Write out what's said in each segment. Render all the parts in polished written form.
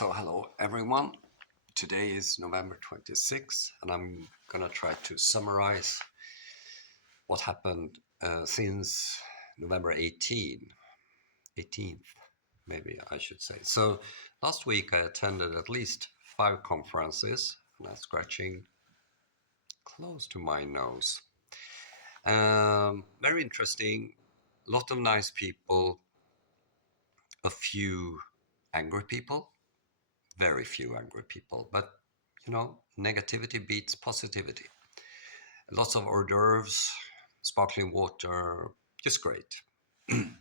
So, hello everyone. Today is November 26th, and I'm gonna try to summarize what happened since November 18th, maybe I should say. So, last week I attended at least 5 conferences, and I'm scratching close to my nose. Very interesting, lot of nice people, a few angry people, very few angry people, but negativity beats positivity. Lots of hors d'oeuvres, sparkling water, just great.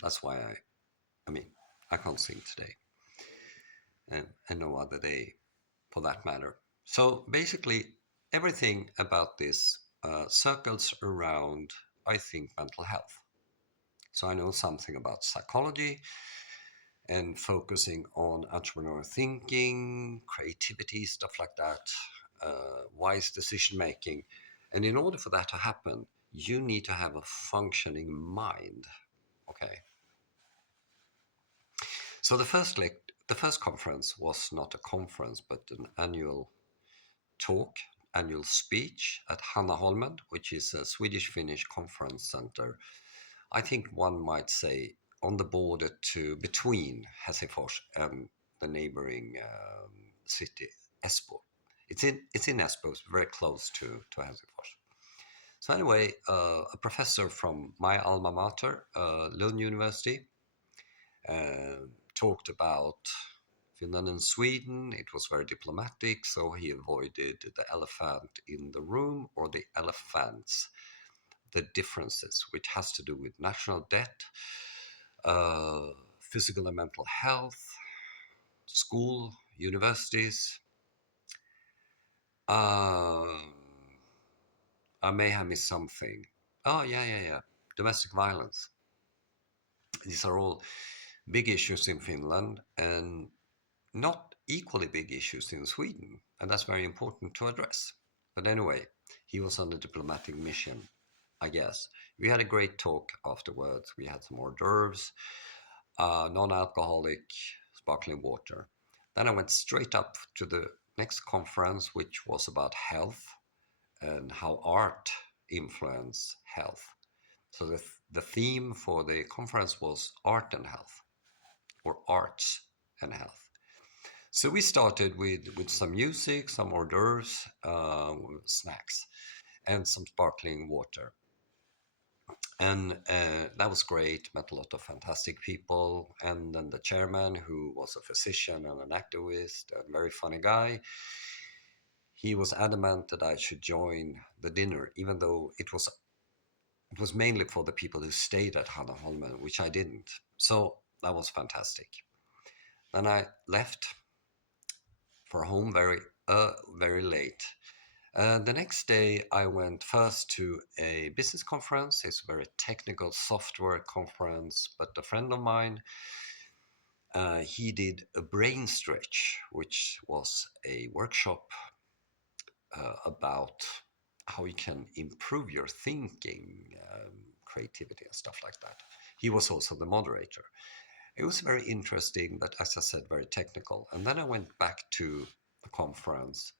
That's why I can't sing today, and no other day for that matter. So basically, everything about this circles around, I think, mental health. So I know something about psychology and focusing on entrepreneurial thinking, creativity, stuff like that, wise decision making. And in order for that to happen, you need to have a functioning mind. Okay. So the first conference was not a conference, but an annual speech at Hannaholmen, which is a Swedish-Finnish conference center. I think one might say on the border to between Helsingfors and the neighboring city Espoo. It's in Espoo, it's very close to Helsingfors. So anyway, a professor from my alma mater, Lund University, uh, talked about Finland and Sweden. It was very diplomatic, so he avoided the elephant in the room, or the elephants, the differences, which has to do with national debt, uh, physical and mental health, school, universities. Um, I may have missed something. Oh, yeah. Domestic violence. These are all big issues in Finland and not equally big issues in Sweden. And that's very important to address. But anyway, he was on a diplomatic mission, I guess. We had a great talk afterwards. We had some hors d'oeuvres, non-alcoholic sparkling water. Then I went straight up to the next conference, which was about health and how art influence health. So the theme for the conference was art and health, or arts and health. So we started with some music, some hors d'oeuvres, snacks, and some sparkling water. And that was great. Met a lot of fantastic people. And then the chairman, who was a physician and an activist, a very funny guy, he was adamant that I should join the dinner, even though it was mainly for the people who stayed at Hanna Holmen, which I didn't. So that was fantastic. Then I left for home very late. The next day, I went first to a business conference. It's a very technical software conference, but a friend of mine, he did a brain stretch, which was a workshop about how you can improve your thinking, creativity, and stuff like that. He was also the moderator. It was very interesting, but as I said, very technical. And then I went back to the conference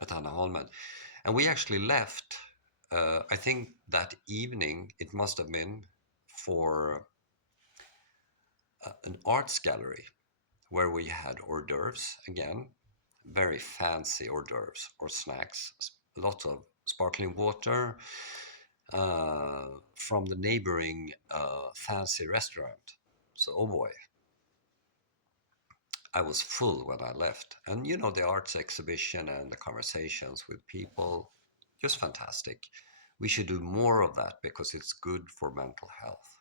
at Anna Holmen, and we actually left. I think that evening it must have been for an arts gallery where we had hors d'oeuvres again, very fancy hors d'oeuvres or snacks, a lot of sparkling water from the neighboring fancy restaurant. So, oh boy, I was full when I left. And the arts exhibition and the conversations with people, just fantastic. We should do more of that because it's good for mental health.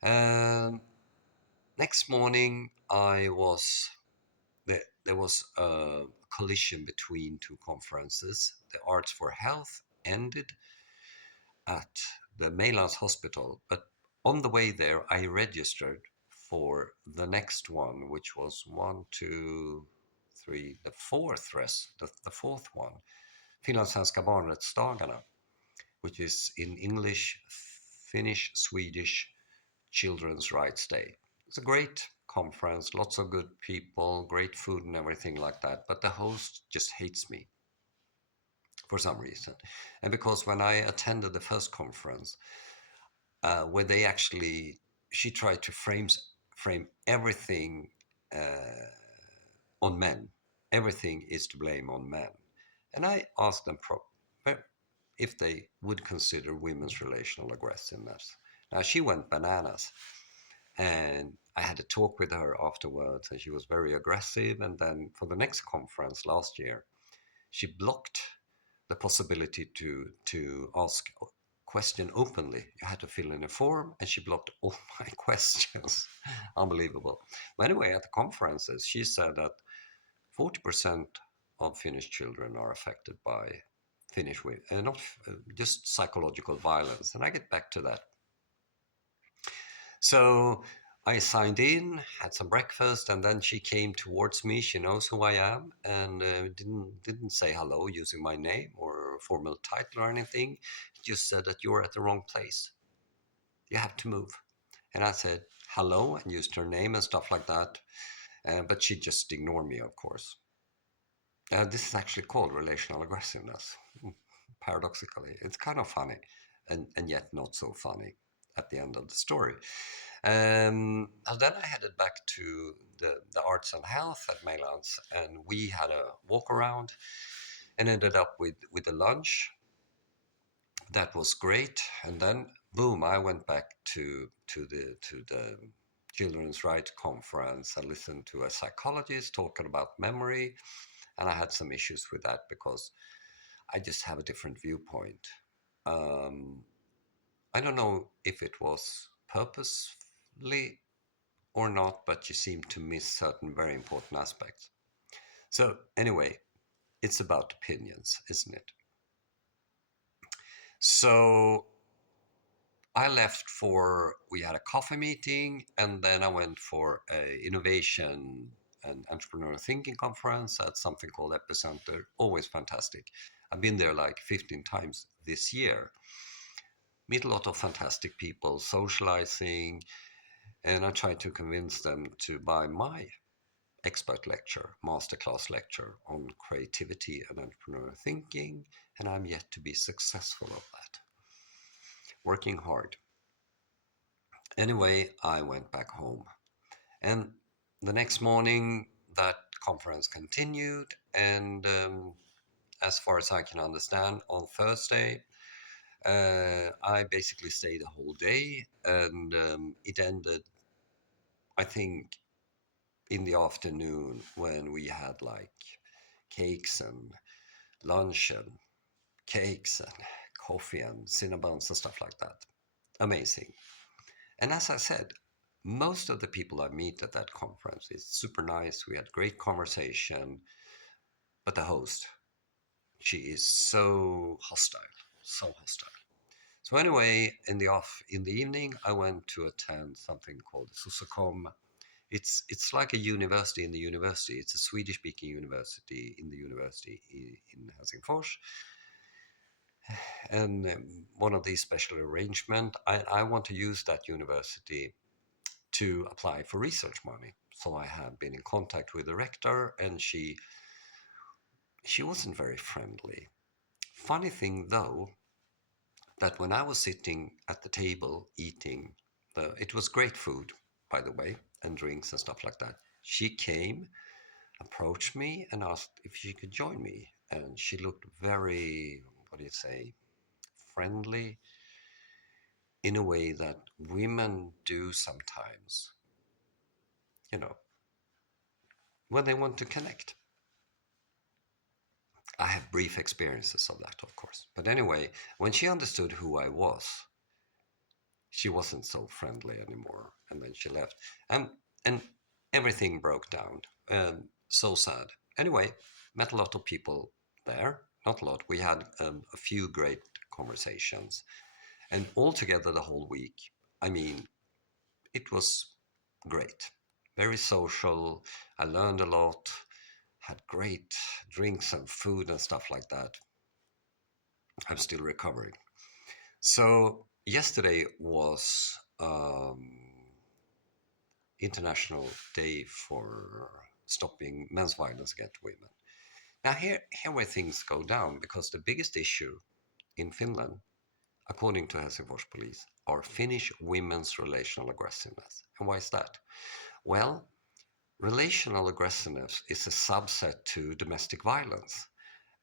And next morning, there was a collision between two conferences. The Arts for Health ended at the Maylands Hospital, but on the way there, I registered for the next one, which was one, two, three, the fourth one, Finlandssvenska barnrättsdagarna, which is in English, Finnish, Swedish Children's Rights Day. It's a great conference, lots of good people, great food and everything like that. But the host just hates me for some reason. And because when I attended the first conference, where they actually, she tried to frame everything uh, on men. Everything is to blame on men. And I asked them if they would consider women's relational aggressiveness. Now, she went bananas, and I had a talk with her afterwards, and she was very aggressive. And then for the next conference last year, she blocked the possibility to ask question openly. You had to fill in a form, and she blocked all my questions. Unbelievable. But anyway, at the conferences, she said that 40% of Finnish children are affected by Finnish women, not just psychological violence. And I get back to that. So I signed in, had some breakfast, and then she came towards me. She knows who I am, and didn't say hello using my name or formal title or anything. Just said that you're at the wrong place. You have to move. And I said hello and used her name and stuff like that. But she just ignored me, of course. This is actually called relational aggressiveness. Paradoxically, it's kind of funny, and yet not so funny at the end of the story. And then I headed back to the arts and health at Maylands, and we had a walk around and ended up with a lunch. That was great. And then boom, I went back to the children's rights conference and listened to a psychologist talking about memory. And I had some issues with that because I just have a different viewpoint. Um, I don't know if it was purposely or not, but you seem to miss certain very important aspects. So, anyway, it's about opinions, isn't it? So, I left we had a coffee meeting, and then I went for a innovation and entrepreneurial thinking conference at something called Epicenter. Always fantastic. I've been there like 15 times this year. Meet a lot of fantastic people, socializing, and I try to convince them to buy my expert lecture, masterclass lecture on creativity and entrepreneurial thinking, and I'm yet to be successful of that. Working hard. Anyway, I went back home. And the next morning, that conference continued. And as far as I can understand, on Thursday, I basically stayed the whole day. And it ended, I think, in the afternoon when we had like cakes and lunch and cakes and coffee and cinnabons and stuff like that. Amazing. And as I said, most of the people I meet at that conference is super nice. We had great conversation, but the host, she is so hostile, so hostile. So anyway, in the evening, I went to attend something called Susacom. It's like a university in the university. It's a Swedish-speaking university in the university in Helsingfors, and one of these special arrangement. I want to use that university to apply for research money. So I have been in contact with the rector, and she wasn't very friendly. Funny thing though, that when I was sitting at the table eating, it was great food, by the way, and drinks and stuff like that. She came, approached me, and asked if she could join me. And she looked very, what do you say, friendly, in a way that women do sometimes, you know, when they want to connect. I have brief experiences of that, of course. But anyway, when she understood who I was, she wasn't so friendly anymore. And then she left. And everything broke down. So sad. Anyway, met a lot of people there. Not a lot. We had a few great conversations. And altogether the whole week, I mean, it was great. Very social. I learned a lot. Had great drinks and food and stuff like that. I'm still recovering. So yesterday was International Day for stopping men's violence against women. Now, here where things go down, because the biggest issue in Finland, according to Helsingfors police, are Finnish women's relational aggressiveness. And why is that? Well, relational aggressiveness is a subset to domestic violence.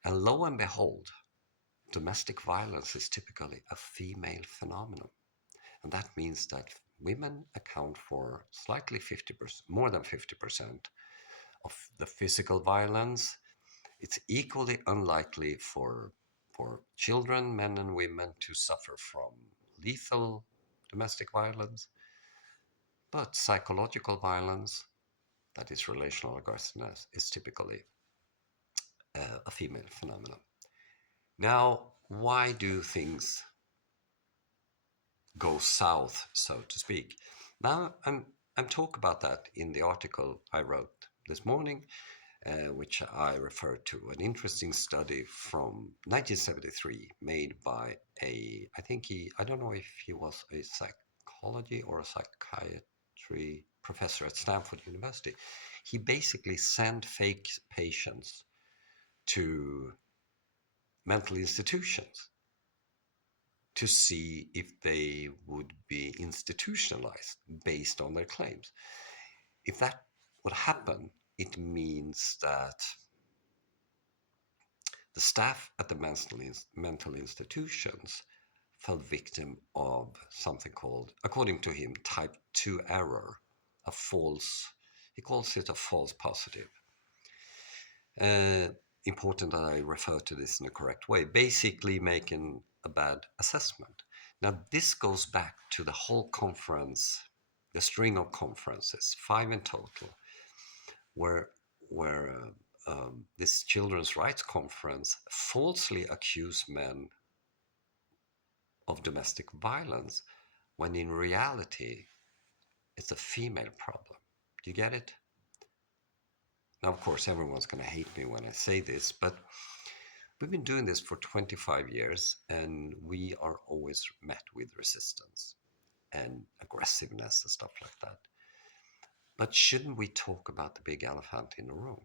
And lo and behold, domestic violence is typically a female phenomenon. And that means that women account for slightly 50%, more than 50% of the physical violence. It's equally unlikely for children, men and women, to suffer from lethal domestic violence, but psychological violence, that is relational aggressiveness, is typically a female phenomenon. Now, why do things go south, so to speak? Now, I'm talking about that in the article I wrote this morning, which I refer to, an interesting study from 1973 made by I don't know if he was a psychology or a psychiatry professor at Stanford University. He basically sent fake patients to mental institutions to see if they would be institutionalized based on their claims. If that would happen, it means that the staff at the mental institutions fell victim of something called, according to him, type 2 error, a false, he calls it a false positive. Uh, Important that I refer to this in the correct way, basically making a bad assessment. Now, this goes back to the whole conference, the string of conferences, 5 in total, where this children's rights conference falsely accused men of domestic violence, when in reality it's a female problem. Do you get it? Now, of course, everyone's going to hate me when I say this, but we've been doing this for 25 years and we are always met with resistance and aggressiveness and stuff like that. But shouldn't we talk about the big elephant in the room?